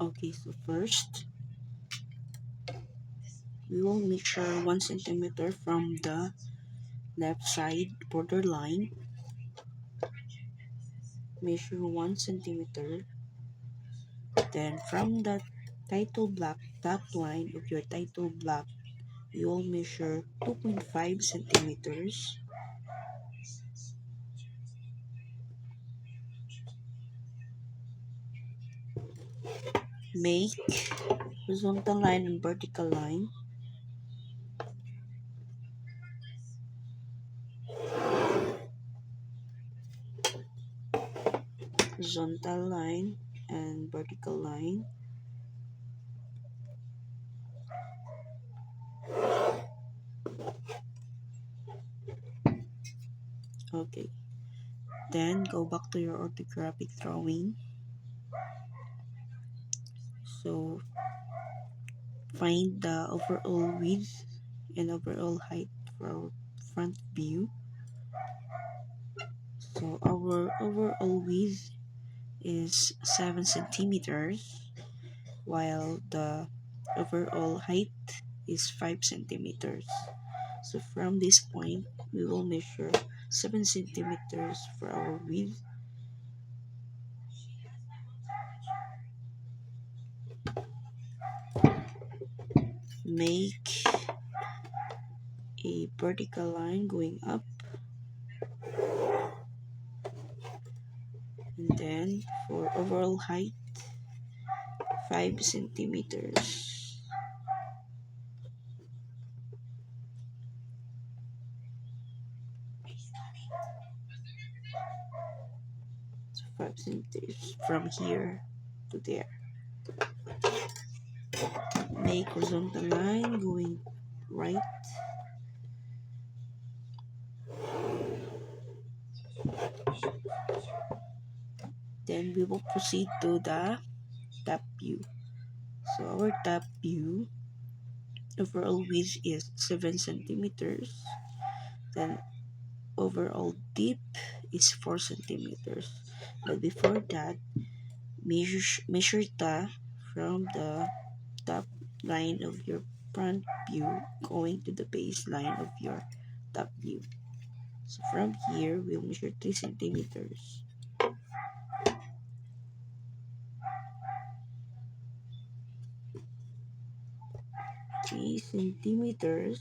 Okay, so first we will measure 1 centimeter from the left side border line. Measure 1 centimeter. Then from the title block top line of your title block, you will measure 2.5 centimeters. Make horizontal line and vertical line. Horizontal line and vertical line. Okay. Then go back to your orthographic drawing. So find the overall width and overall height for our front view. So our overall width is 7 centimeters, while the overall height is 5 centimeters. So from this point, we will measure 7 centimeters for our width. Make a vertical line going up, and then for overall height, 5 centimeters. So 5 centimeters from here to there. Make horizontal line going right. Then we will proceed to the top view. So our top view overall width is 7 centimeters. Then overall depth is 4 centimeters. But before that, measure the from the top line of your front view going to the baseline of your top view. So from here, we'll measure 3 centimeters. 3 centimeters,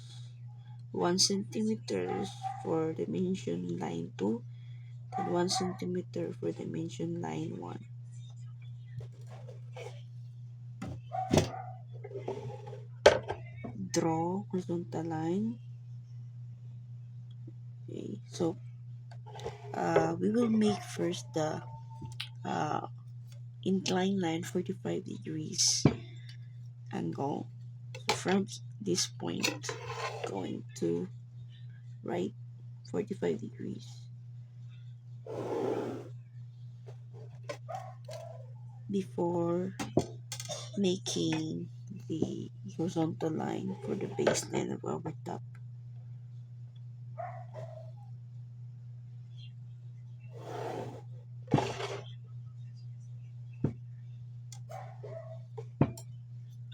1 centimeters for dimension line 2, and 1 centimeter for dimension line 1. Draw horizontal line. Okay, so we will make first the uh, incline line 45 degrees angle. So from this point going to right 45 degrees. Before making the horizontal line for the baseline of our top.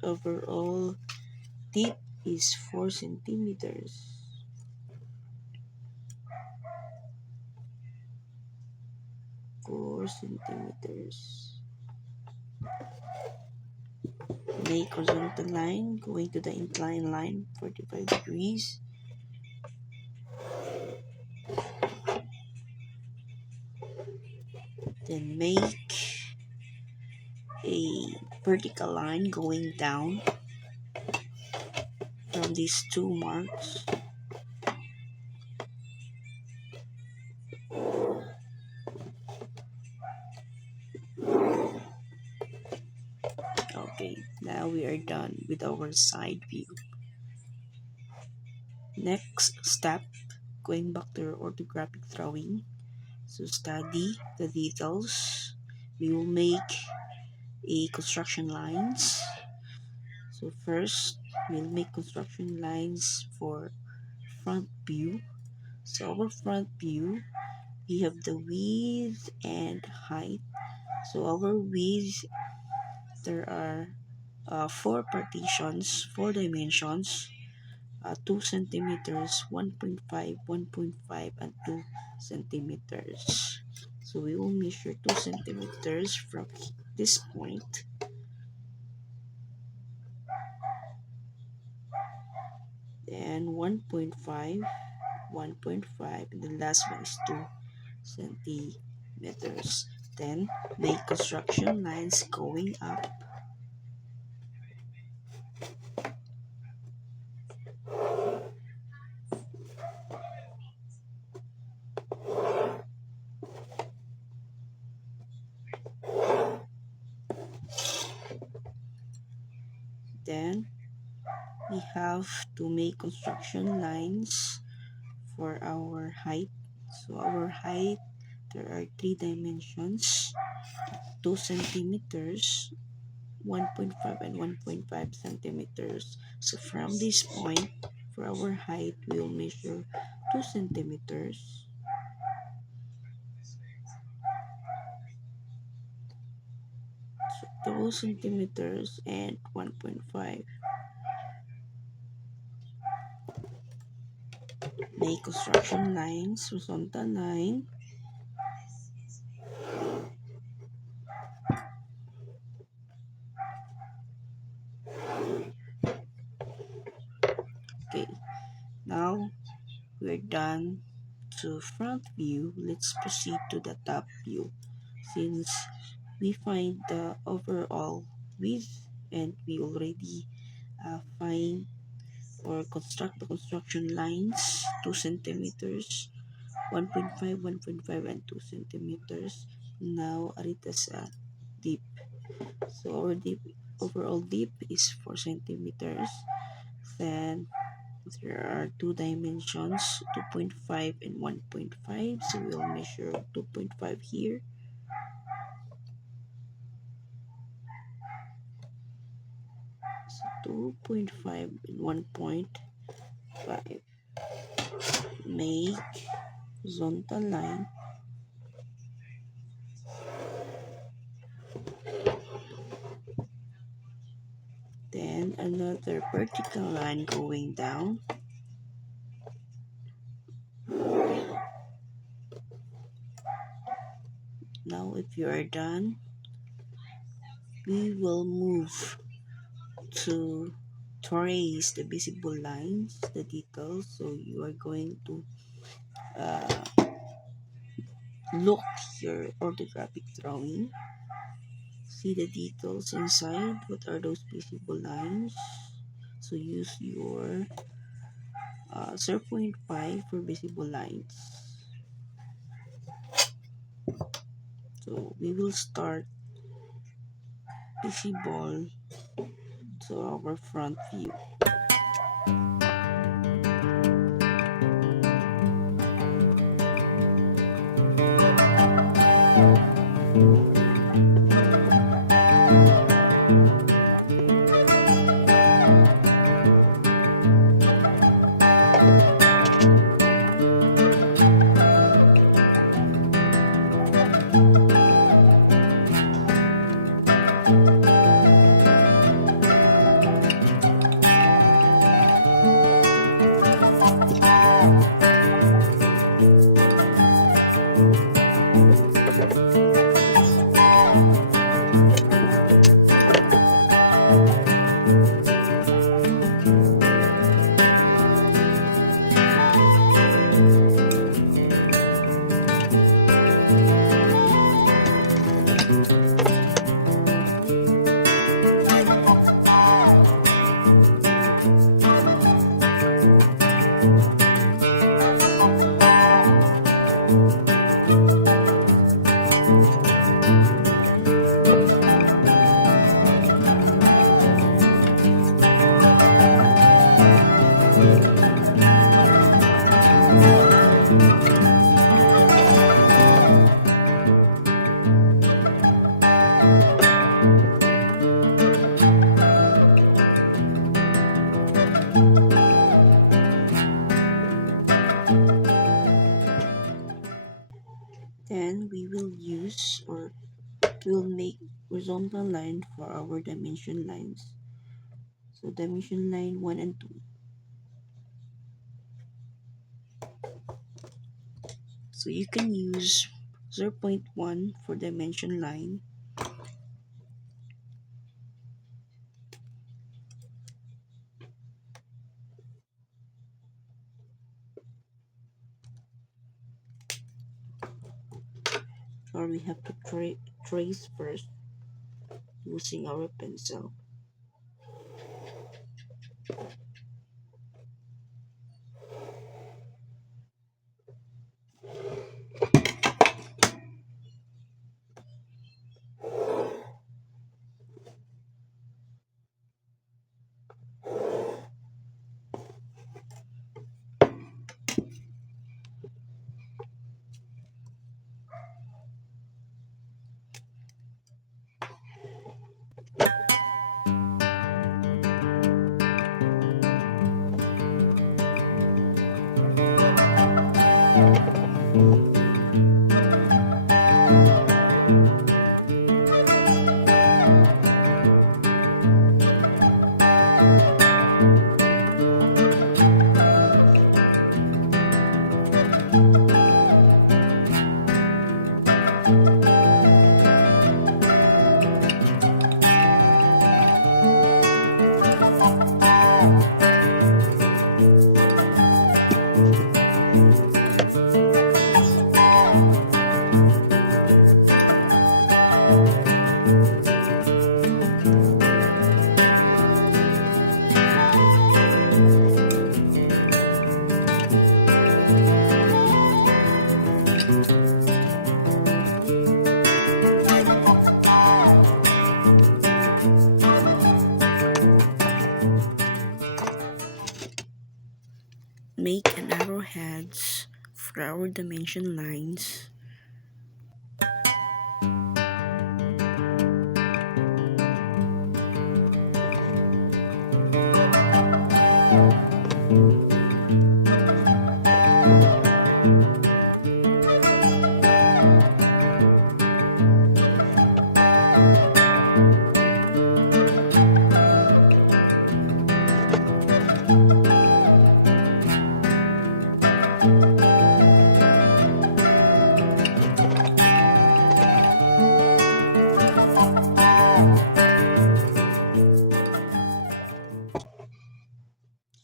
Overall depth is 4 centimeters. Make horizontal line going to the incline line 45 degrees. Then make a vertical line going down from these two marks. Okay, now we are done with our side view. Next step, going back to our orthographic drawing. So study the details. We will make a construction lines. So first, we'll make construction lines for front view. So our front view, we have the width and height. So our width there are four partitions, four dimensions, 2 centimeters, 1.5, 1.5, and 2 centimeters. So we will measure 2 centimeters from this point. Then 1.5, 1.5, and the last one is 2 centimeters. Then make construction lines going up. Then we have to make construction lines for our height. So our height, there are 3 dimensions, 2 centimeters, 1.5, and 1.5 centimeters. So from this point, for our height, we will measure 2 centimeters. So 2 centimeters and 1.5. Make construction lines, horizontal line. Okay, now we're done to front view. Let's proceed to the top view. Since we find the overall width and we already find or construct the construction lines, 2 centimeters, 1.5, 1.5, and 2 centimeters. Now aritas deep. So our deep, overall deep is 4 centimeters. Then there are 2 dimensions, 2.5 and 1.5. So we'll measure 2.5 here. So 2.5 and 1.5. Make horizontal line. Then another vertical line going down. Now if you are done, we will move to trace the visible lines, the details. So you are going to look your orthographic drawing, see the details inside, what are those visible lines. So use your 0.5 for visible lines. So we will start visible to our front view. Then we will make horizontal horizontal line for our dimension lines. So dimension line 1 and 2. So you can use 0.1 for dimension line, or we have to trace first using our pencil. Make an arrowheads for our dimension lines.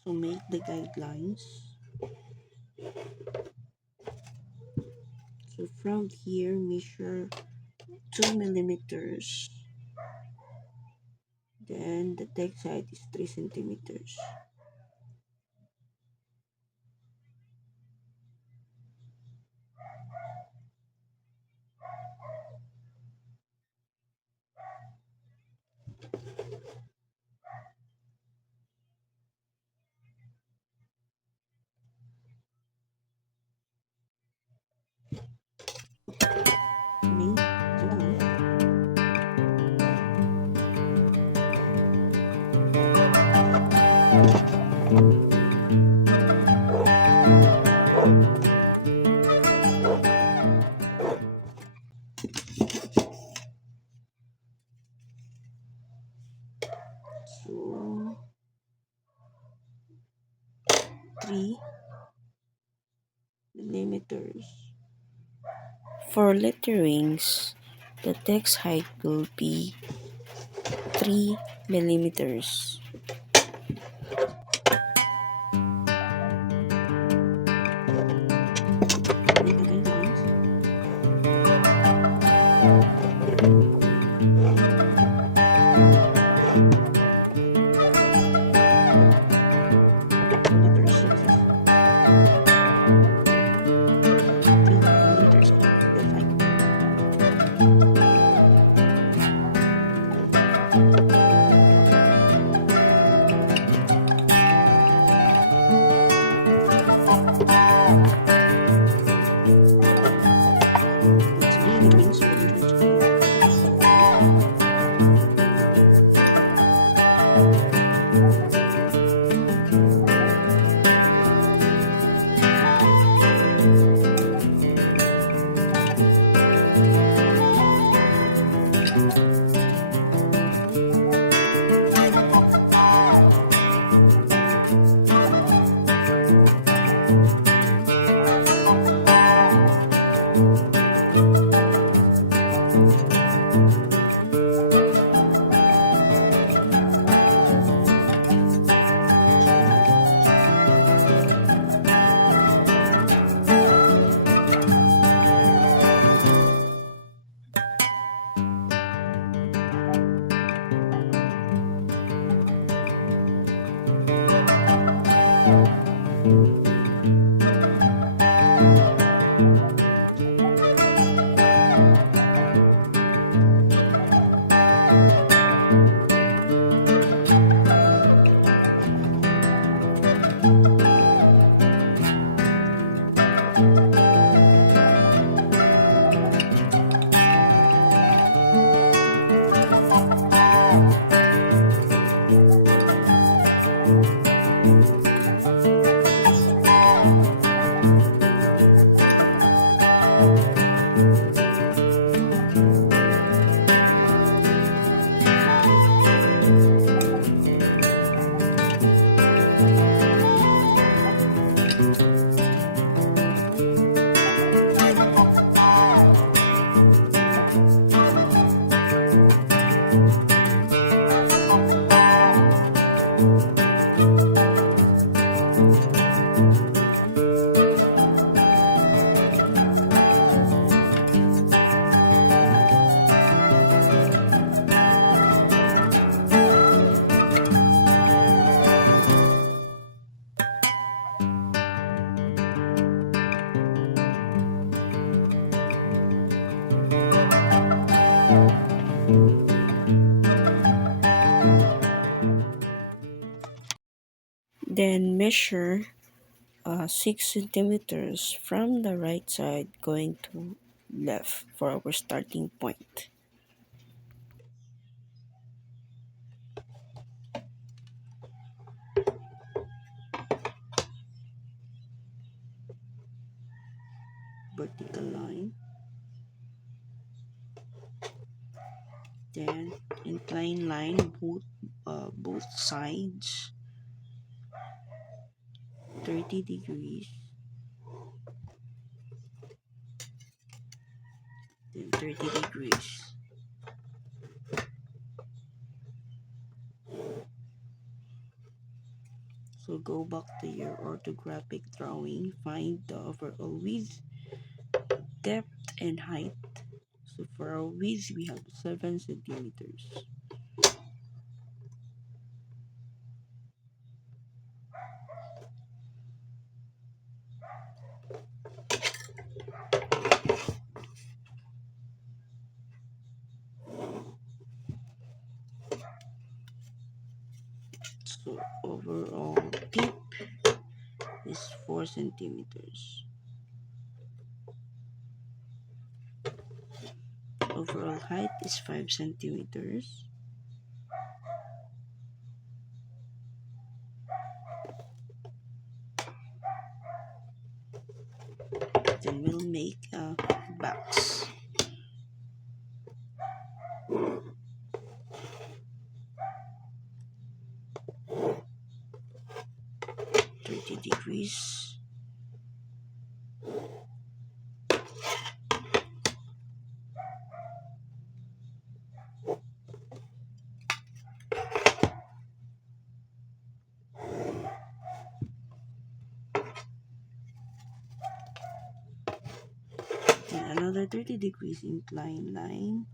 So make the guidelines. So from here, measure 2 millimeters. Then the text height is 3 centimeters. So 3 millimeters. For letterings, the text height will be 3 millimeters. Then measure 6 centimeters from the right side going to left for our starting point. Vertical line. Then incline line both sides 30 degrees. Then 30 degrees. So go back to your orthographic drawing, find the overall width, depth, and height. So for our width, we have 7 centimeters. So overall deep is 4 centimeters. Overall height is 5 centimeters. Then we'll make a box. Degrees. Then another 30 degrees incline line.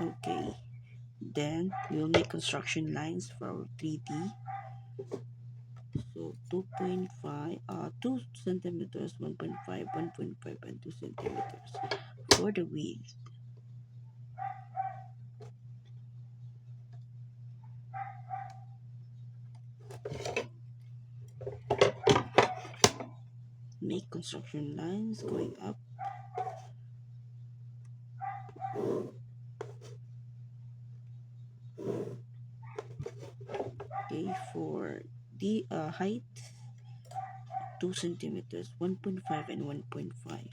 Okay, then we'll make construction lines for our 3D. So 2 centimeters, 1.5, 1.5, and 2 centimeters for the width. Make construction lines going up. Okay, for the height, 2 centimeters, 1.5 and 1.5.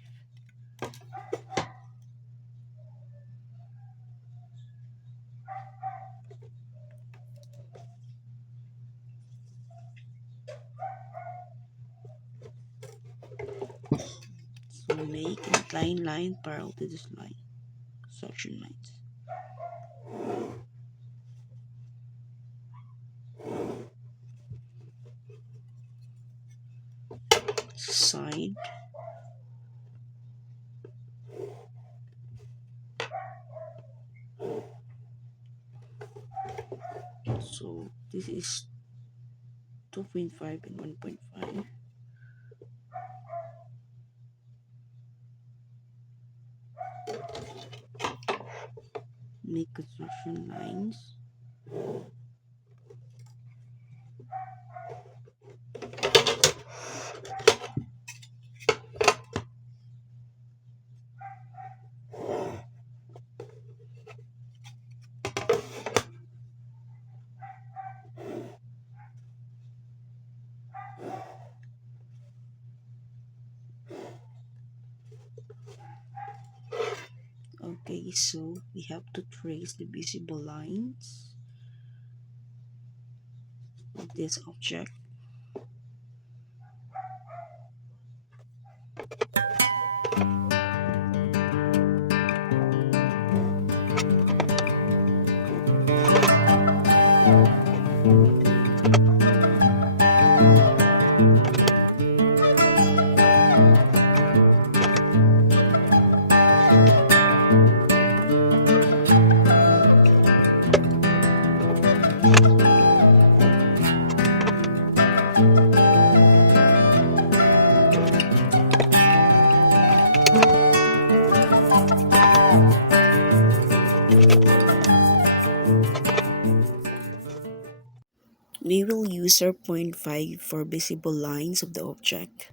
So make incline line parallel to this line, section lines. Side So this is 2.5 and 1.5. Make construction lines. Okay, so we have to trace the visible lines of this object. We will use our 0.5 for visible lines of the object.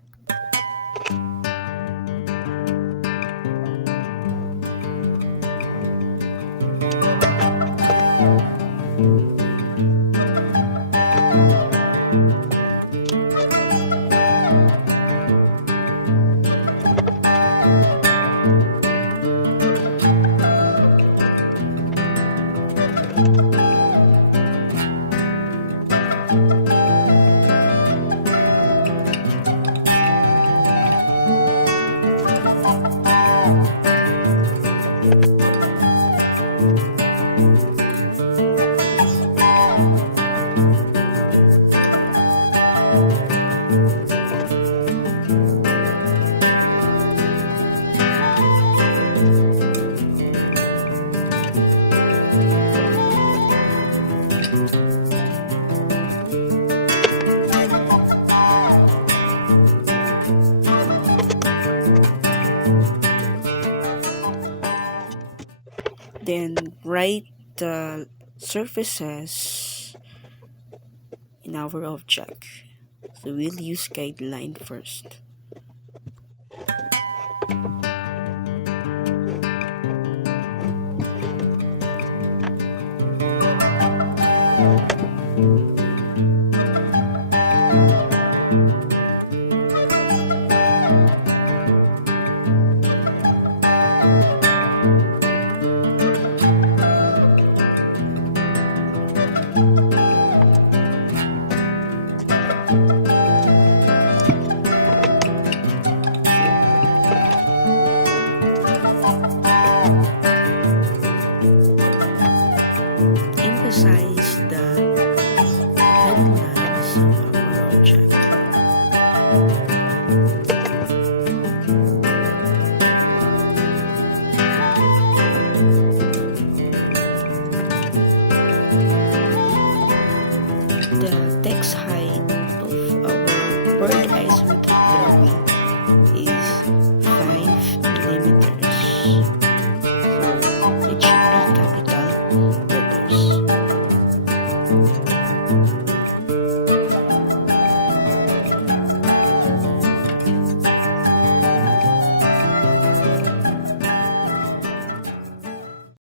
Then write the surfaces in our object. So we'll use guideline first.